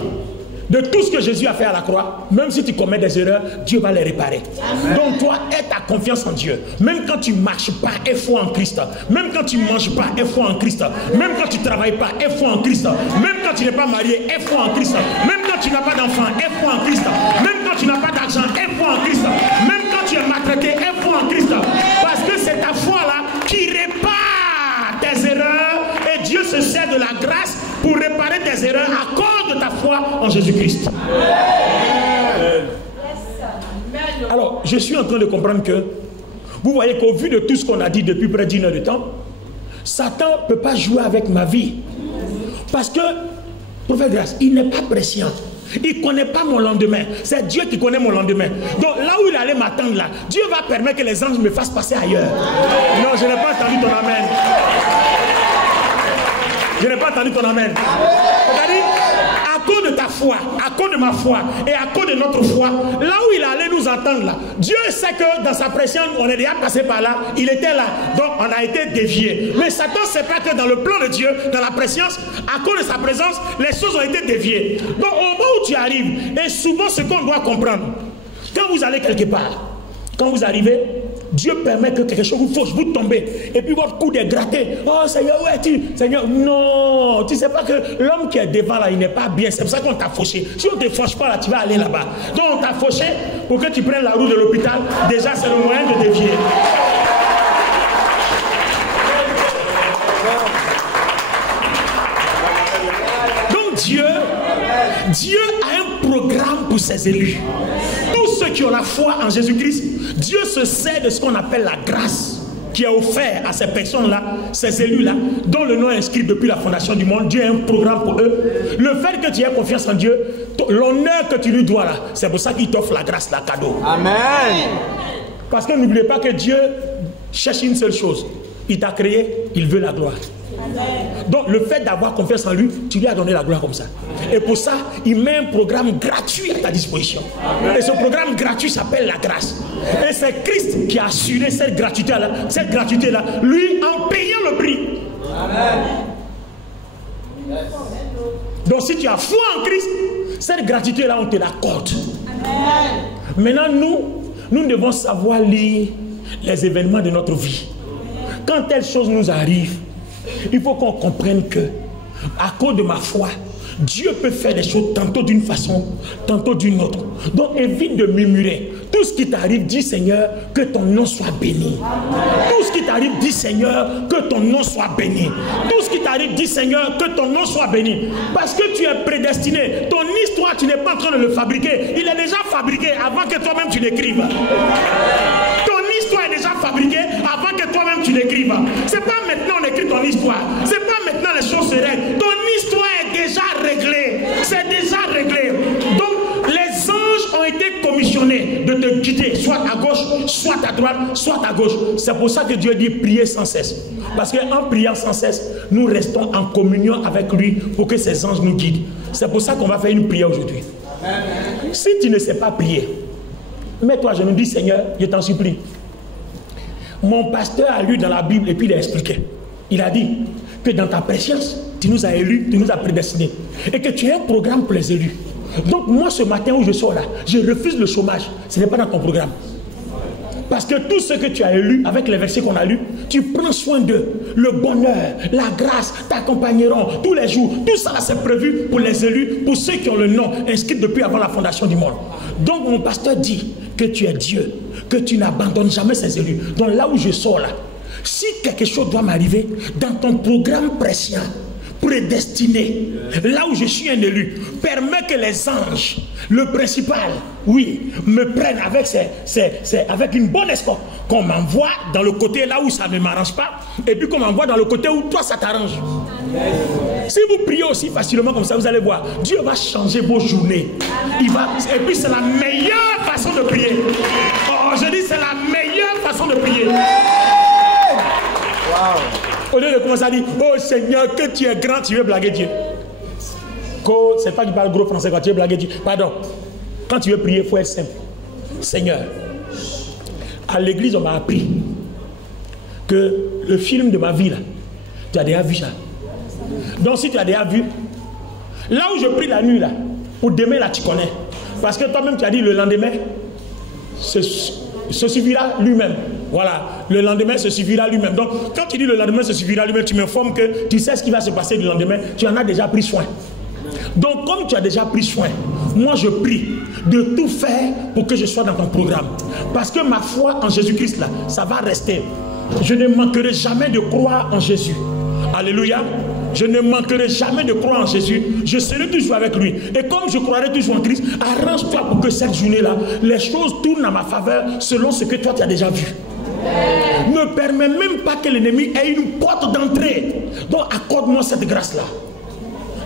de tout ce que Jésus a fait à la croix, même si tu commets des erreurs, Dieu va les réparer. Amen. Donc toi, aie ta confiance en Dieu. Même quand tu ne marches pas, aie foi en Christ. Même quand tu ne manges pas, aie foi en Christ. Même quand tu ne travailles pas, aie foi en Christ. Même quand tu n'es pas marié, aie foi en Christ. Même quand tu n'as pas d'enfant, aie foi en Christ. Même quand tu n'as pas d'argent, aie foi en Christ. Même quand tu es maltraité, aie foi en Christ. Parce que c'est ta foi là qui répare tes erreurs. Et Dieu se sert de la grâce pour réparer tes erreurs à cause de ta foi en Jésus-Christ. Alors, je suis en train de comprendre que vous voyez qu'au vu de tout ce qu'on a dit depuis près d'1 heure de temps, Satan ne peut pas jouer avec ma vie. Parce que, prophète Grâce, il n'est pas prescient. Il ne connaît pas mon lendemain. C'est Dieu qui connaît mon lendemain. Donc là où il allait m'attendre là, Dieu va permettre que les anges me fassent passer ailleurs. Non, je n'ai pas entendu ton amen. Je n'ai pas entendu ton amen. C'est-à-dire, à cause de ta foi, à cause de ma foi et à cause de notre foi, là où il allait nous entendre là, Dieu sait que dans sa présence, on est déjà passé par là, il était là, donc on a été dévié. Mais Satan ne sait pas que dans le plan de Dieu, dans la présence, à cause de sa présence, les choses ont été déviées. Donc au moment où tu arrives, et souvent ce qu'on doit comprendre, quand vous allez quelque part, quand vous arrivez, Dieu permet que quelque chose vous fauche, vous tombez, et puis votre coude est gratté. Oh Seigneur, où es-tu? Seigneur, non, tu ne sais pas que l'homme qui est devant là, il n'est pas bien. C'est pour ça qu'on t'a fauché. Si on ne te fauche pas là, tu vas aller là-bas. Donc on t'a fauché pour que tu prennes la route de l'hôpital. Déjà, c'est le moyen de dévier. Donc Dieu a un programme pour ses élus. Tous ceux qui ont la foi en Jésus-Christ, Dieu se sert de ce qu'on appelle la grâce qui est offerte à ces personnes-là, ces élus-là, dont le nom est inscrit depuis la fondation du monde. Dieu a un programme pour eux. Le fait que tu aies confiance en Dieu, l'honneur que tu lui dois là, c'est pour ça qu'il t'offre la grâce, la cadeau. Amen. Parce que n'oubliez pas que Dieu cherche une seule chose. Il t'a créé, il veut la gloire. Donc le fait d'avoir confiance en lui, tu lui as donné la gloire comme ça. Et pour ça, il met un programme gratuit à ta disposition. Et ce programme gratuit s'appelle la grâce. Et c'est Christ qui a assuré cette gratuité-là, lui en payant le prix. Donc si tu as foi en Christ, cette gratuité-là, on te l'accorde. Maintenant, nous devons savoir lire les événements de notre vie. Quand telle chose nous arrive, il faut qu'on comprenne que, à cause de ma foi, Dieu peut faire des choses tantôt d'une façon, tantôt d'une autre. Donc évite de murmurer. Tout ce qui t'arrive, dis Seigneur, que ton nom soit béni. Tout ce qui t'arrive, dis Seigneur, que ton nom soit béni. Tout ce qui t'arrive, dis Seigneur, que ton nom soit béni. Parce que tu es prédestiné. Ton histoire, tu n'es pas en train de le fabriquer. Il est déjà fabriqué avant que toi-même tu l'écrives. Ton histoire est déjà fabriquée avant que toi-même tu l'écrives. C'est pas maintenant on écrit ton histoire. C'est pas maintenant les choses se règlent. Ton histoire est déjà réglée. C'est déjà réglé. Donc les anges ont été commissionnés de te guider, soit à gauche, soit à droite, soit à gauche. C'est pour ça que Dieu dit prier sans cesse. Parce qu'en priant sans cesse, nous restons en communion avec lui pour que ses anges nous guident. C'est pour ça qu'on va faire une prière aujourd'hui. Si tu ne sais pas prier, mets-toi à genoux, dis Seigneur, je t'en supplie. Mon pasteur a lu dans la Bible et puis il a expliqué. Il a dit que dans ta préscience, tu nous as élus, tu nous as prédestinés. Et que tu as un programme pour les élus. Donc moi ce matin où je sors là, je refuse le chômage. Ce n'est pas dans ton programme. Parce que tout ce que tu as élu, avec les versets qu'on a lus, tu prends soin d'eux. Le bonheur, la grâce t'accompagneront tous les jours. Tout ça c'est prévu pour les élus, pour ceux qui ont le nom inscrit depuis avant la fondation du monde. Donc mon pasteur dit que tu es Dieu, que tu n'abandonnes jamais ces élus. Donc là où je sors là, si quelque chose doit m'arriver, dans ton programme précieux, prédestiné, là où je suis un élu, permet que les anges, le principal, oui, me prennent avec une bonne escorte, qu'on m'envoie dans le côté là où ça ne m'arrange pas, et puis qu'on m'envoie dans le côté où toi ça t'arrange. Si vous priez aussi facilement comme ça, vous allez voir, Dieu va changer vos journées. Et puis c'est la meilleure façon de prier. Oh, je dis c'est la meilleure façon de prier. Au lieu de commencer à dire, oh Seigneur, que tu es grand, tu veux blaguer Dieu. C'est pas que tu parles gros français quand tu veux blaguer Dieu. Pardon. Quand tu veux prier, il faut être simple. Seigneur, à l'église, on m'a appris que le film de ma vie, là, tu as déjà vu ça. Donc si tu as déjà vu, là où je prie la nuit, là, pour demain, là, tu connais. Parce que toi-même, tu as dit le lendemain, se suffira lui-même. Voilà, le lendemain se suffira lui-même. Donc, quand tu dis le lendemain se suffira lui-même, tu m'informes que tu sais ce qui va se passer le lendemain. Tu en as déjà pris soin. Donc, comme tu as déjà pris soin, moi je prie de tout faire pour que je sois dans ton programme. Parce que ma foi en Jésus-Christ, là, ça va rester. Je ne manquerai jamais de croire en Jésus. Alléluia. Je ne manquerai jamais de croire en Jésus. Je serai toujours avec lui. Et comme je croirai toujours en Christ, arrange-toi pour que cette journée-là, les choses tournent à ma faveur selon ce que toi tu as déjà vu. Ne permets même pas que l'ennemi ait une porte d'entrée. Donc accorde-moi cette grâce-là.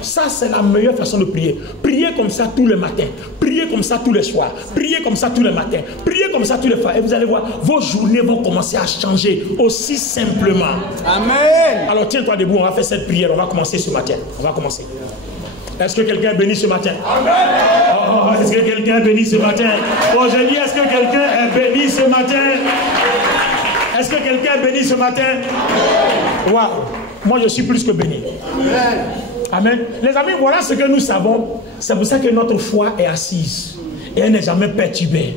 Ça, c'est la meilleure façon de prier. Priez comme ça tous les matins. Priez comme ça tous les soirs. Priez comme ça tous les matins. Priez comme ça tous les fois. Et vous allez voir, vos journées vont commencer à changer aussi simplement. Amen. Alors tiens-toi debout, on va faire cette prière. On va commencer ce matin. On va commencer. Est-ce que quelqu'un est béni ce matin? Amen. Oh, est-ce que quelqu'un est béni ce matin? Oh, je dis, est-ce que quelqu'un est béni ce matin? Est-ce que quelqu'un est béni ce matin? Waouh! Moi, je suis plus que béni. Amen. Amen. Les amis, voilà ce que nous savons. C'est pour ça que notre foi est assise. Et elle n'est jamais perturbée.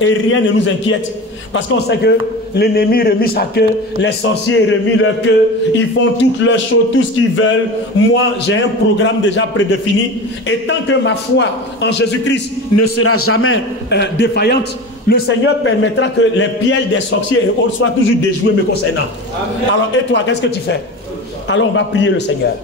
Et rien ne nous inquiète. Parce qu'on sait que l'ennemi remet sa queue, les sorciers remet leur queue, ils font toutes leurs choses, tout ce qu'ils veulent. Moi, j'ai un programme déjà prédéfini. Et tant que ma foi en Jésus-Christ ne sera jamais défaillante, le Seigneur permettra que les pièges des sorciers et autres soient toujours déjoués me concernant. Amen. Alors, et toi, qu'est-ce que tu fais? Alors, on va prier le Seigneur.